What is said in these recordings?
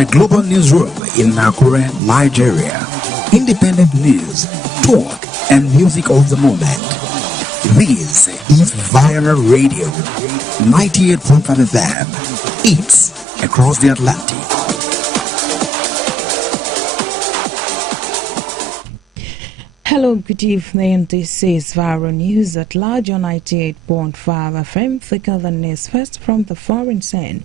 the Global Newsroom in Nakure, Nigeria. Independent news, talk, and music of the moment. This is Viral Radio, 98.5 FM. It's across the Atlantic. Hello, good evening. This is Viral News at large on 98.5 FM, thicker than news. First from the foreign scene.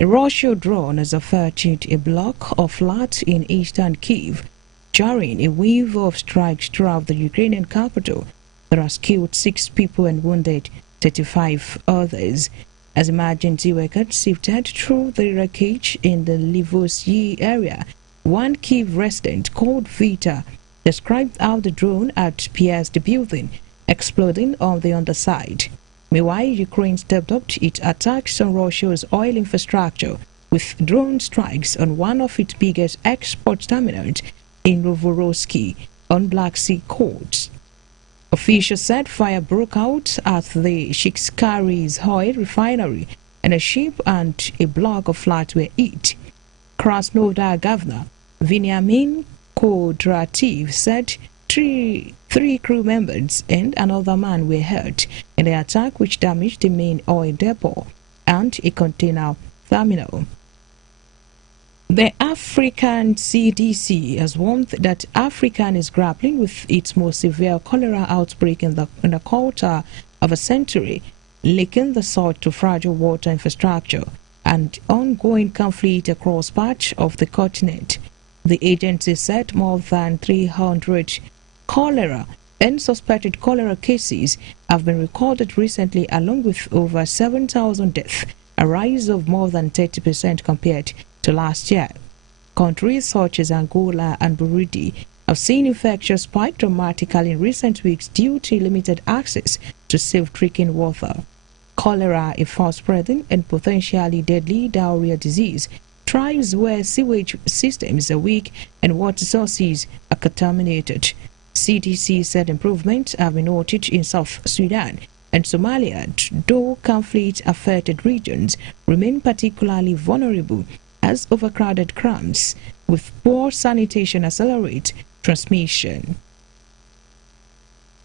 A Russian drone has affected a block of flats in eastern Kyiv during a wave of strikes throughout the Ukrainian capital that has killed 6 people and wounded 35 others. As emergency workers sifted through the wreckage in the Livosyi area, one Kyiv resident called Vita described how the drone had pierced the building, exploding on the underside. Meanwhile, Ukraine stepped up its attacks on Russia's oil infrastructure with drone strikes on one of its biggest export terminals in Novorossiysk on Black Sea coast. Officials said fire broke out at the Shikskari's oil refinery, and a ship and a block of flats were hit. Krasnodar Governor Veniamin Kodrativ said three crew members and another man were hurt in the attack, which damaged the main oil depot and a container terminal. The African CDC has warned that Africa is grappling with its most severe cholera outbreak in a quarter of a century, linking the salt to fragile water infrastructure and ongoing conflict across parts of the continent. The agency said more than 300 cholera and suspected cholera cases have been recorded recently, along with over 7,000 deaths, a rise of more than 30% compared to last year. Countries such as Angola and Burundi have seen infections spike dramatically in recent weeks due to limited access to safe drinking water. Cholera, a fast-spreading and potentially deadly diarrhea disease, thrives where sewage systems are weak and water sources are contaminated. CDC said improvements have been noted in South Sudan and Somalia, though conflict-affected regions remain particularly vulnerable as overcrowded camps with poor sanitation accelerate transmission.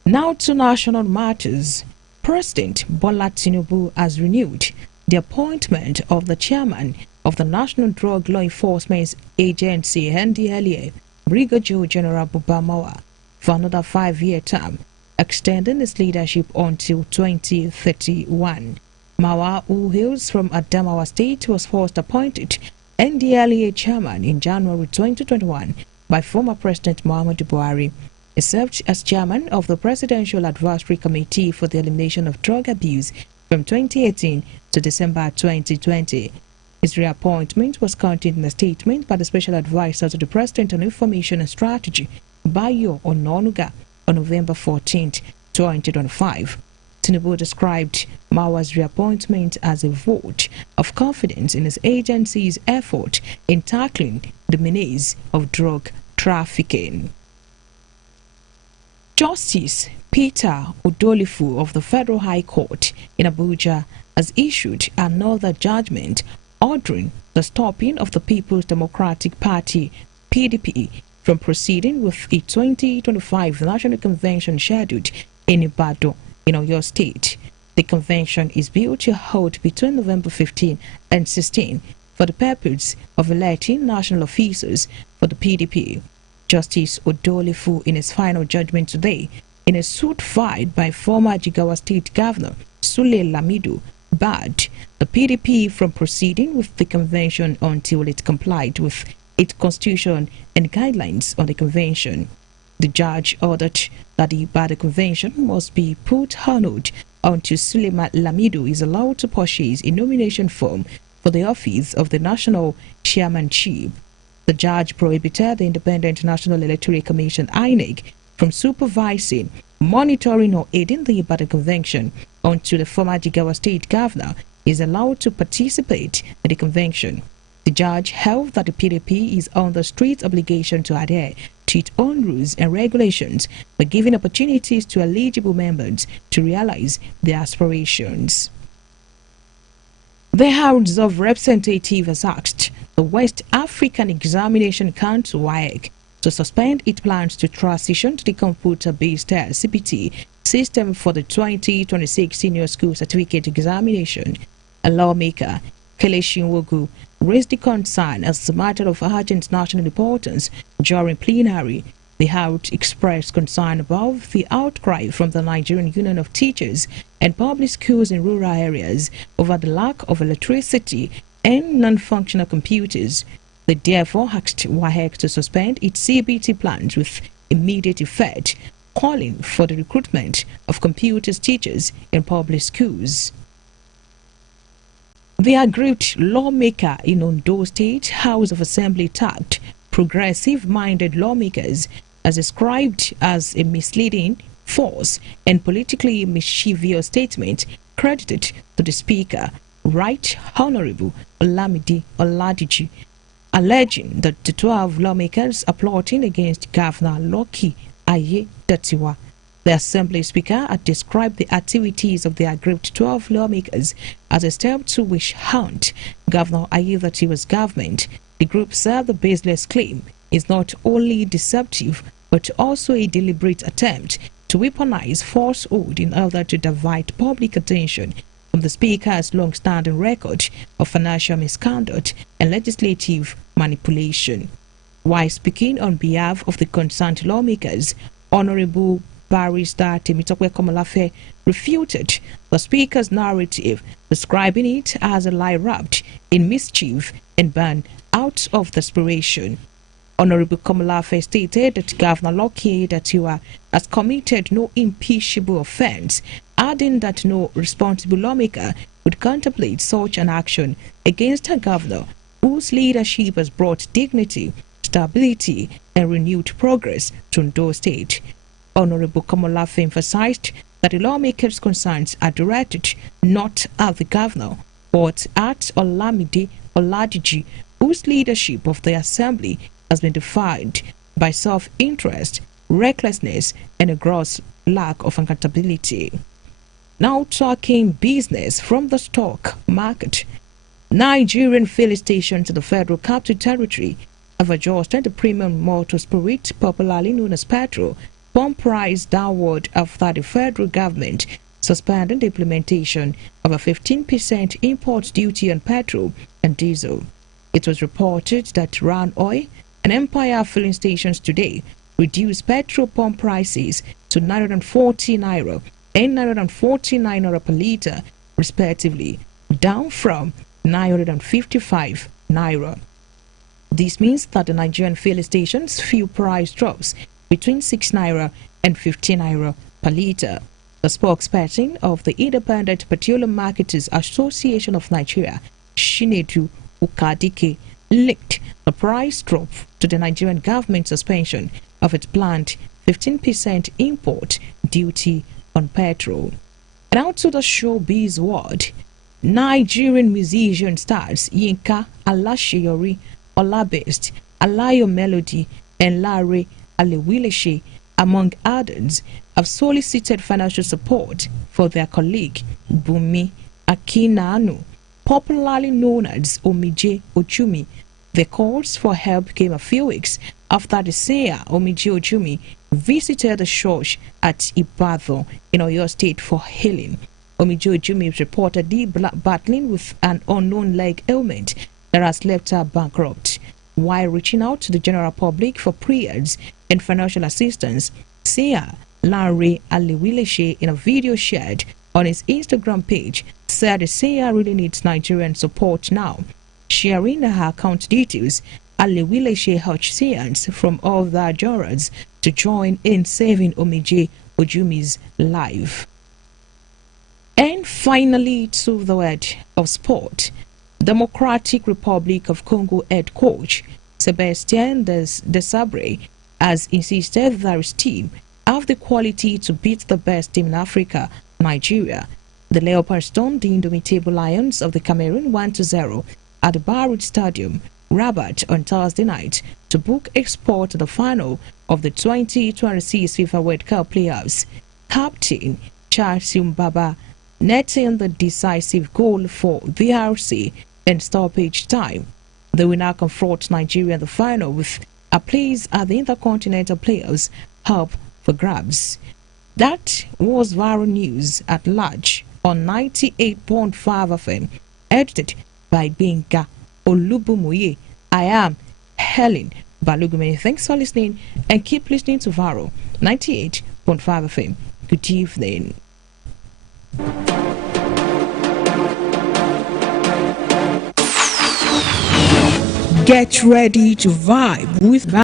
Now to national matters. President Bola Tinubu has renewed the appointment of the chairman of the National Drug Law Enforcement Agency (NDLEA), Brigadier General Buba Marwa, for another 5-year term, extending his leadership until 2031. Marwa, who hails from Adamawa State, was first appointed NDLEA chairman in January 2021 by former President Muhammadu Buhari. He served as chairman of the Presidential Advisory Committee for the Elimination of Drug Abuse from 2018 to December 2020. His reappointment was contained in a statement by the Special Advisor to the President on Information and Strategy, Bayo Ononuga, on November 14, 2025. Tinubu described Marwa's reappointment as a vote of confidence in his agency's effort in tackling the menace of drug trafficking. Justice Peter Odolifu of the Federal High Court in Abuja has issued another judgment ordering the stopping of the People's Democratic Party (PDP) from proceeding with a 2025 National Convention scheduled in Ibadan, in Oyo State. The convention is built to hold between November 15 and 16 for the purpose of electing national officers for the PDP. Justice Odolifu, in his final judgment today, in a suit filed by former Jigawa State Governor Sule Lamido, barred the PDP from proceeding with the convention until it complied with its constitution and guidelines on the convention. The judge ordered that the convention must be put on hold until Suleiman Lamido is allowed to purchase a nomination form for the office of the national chairmanship. The judge prohibited the Independent National Electoral Commission (INEC) from supervising, monitoring or aiding the Ibadan Convention until the former Jigawa State Governor is allowed to participate in the convention. The judge held that the PDP is under strict obligation to adhere to its own rules and regulations by giving opportunities to eligible members to realize their aspirations. The House of Representatives has asked the West African Examination Council (WAEC) to suspend its plans to transition to the computer-based CPT system for the 2026 Senior School Certificate Examination. A lawmaker, Kelechi Nwogu, raised the concern as a matter of urgent national importance during plenary. The House expressed concern about the outcry from the Nigerian Union of Teachers and Public Schools in rural areas over the lack of electricity and non-functional computers. They therefore asked WAEC to suspend its CBT plans with immediate effect, calling for the recruitment of computers teachers in public schools. The aggrieved lawmaker in Ondo State House of Assembly tagged progressive-minded lawmakers as described as a misleading, false, and politically mischievous statement credited to the Speaker, Right Honorable Olamide Oladiji, alleging that the 12 lawmakers are plotting against Governor Lucky Aiyedatiwa. The Assembly Speaker had described the activities of the aggrieved 12 lawmakers as a step to witch hunt Governor Aiyedatiwa's government. The group said the baseless claim is not only deceptive but also a deliberate attempt to weaponize falsehood in order to divert public attention from the Speaker's long-standing record of financial misconduct and legislative manipulation. While speaking on behalf of the concerned lawmakers, Honorable Barrister Temitope Komolafe refuted the Speaker's narrative, describing it as a lie wrapped in mischief and born out of desperation. Honorable Komolafe stated that Governor Lucky Aiyedatiwa has committed no impeachable offense, adding that no responsible lawmaker would contemplate such an action against a governor whose leadership has brought dignity, stability, and renewed progress to Ondo State. Honorable Komolafe emphasized that the lawmakers' concerns are directed not at the governor, but at Olamide Oladiji, whose leadership of the Assembly has been defined by self-interest, recklessness, and a gross lack of accountability. Now talking business from the stock market. Nigerian filling stations in the Federal Capital Territory have adjusted the premium motor spirit, popularly known as petrol, pump price downward after the federal government suspended the implementation of a 15% import duty on petrol and diesel. It was reported that Round Oil and Empire filling stations today reduced petrol pump prices to 940 naira and 949 naira per litre, respectively, down from 955 naira. This means that the Nigerian filling stations' fuel price drops between 6 naira and 15 naira per litre. The spokesperson of the Independent Petroleum Marketers Association of Nigeria, Shinedu Ukadike, linked the price drop to the Nigerian government suspension of its planned 15% import duty on petrol. And out to the showbiz world, Nigerian musician stars Yinka Alasheyori, Olabest, Alayo Melody, and Larry Alewileshe, among others, have solicited financial support for their colleague Bumi Akinanu, popularly known as Omije Ojumi. The calls for help came a few weeks after the singer Omije Ojumi visited the church at Ibadan in Oyo State for healing. Omije Ojumi is reportedly battling with an unknown leg ailment that has left her bankrupt. While reaching out to the general public for prayers and financial assistance, singer Larry Alewileshe, in a video shared on his Instagram page, said the singer really needs Nigerian support now. Sharing her account details, Alewileshe urged singers from all the adorers to join in saving Omije Ojumi's life. And finally, to the word of sport. Democratic Republic of Congo head coach Sebastien Desabre has insisted that his team have the quality to beat the best team in Africa, Nigeria. The Leopards stunned the indomitable Lions of the Cameroon 1-0 at the Barrett Stadium, Rabat, on Thursday night to book export to the final of the 2026 FIFA World Cup playoffs. Captain Charles Mbaba netting the decisive goal for VRC in stoppage time. They will now confront Nigeria in the final with a place at the Intercontinental Playoffs up for grabs. That was viral news at large on 98.5 FM, edited by Binka Olubumuye. I am Helen Balugumeni. Thanks for listening and keep listening to Viral 98.5 FM. Good evening. Get ready to vibe with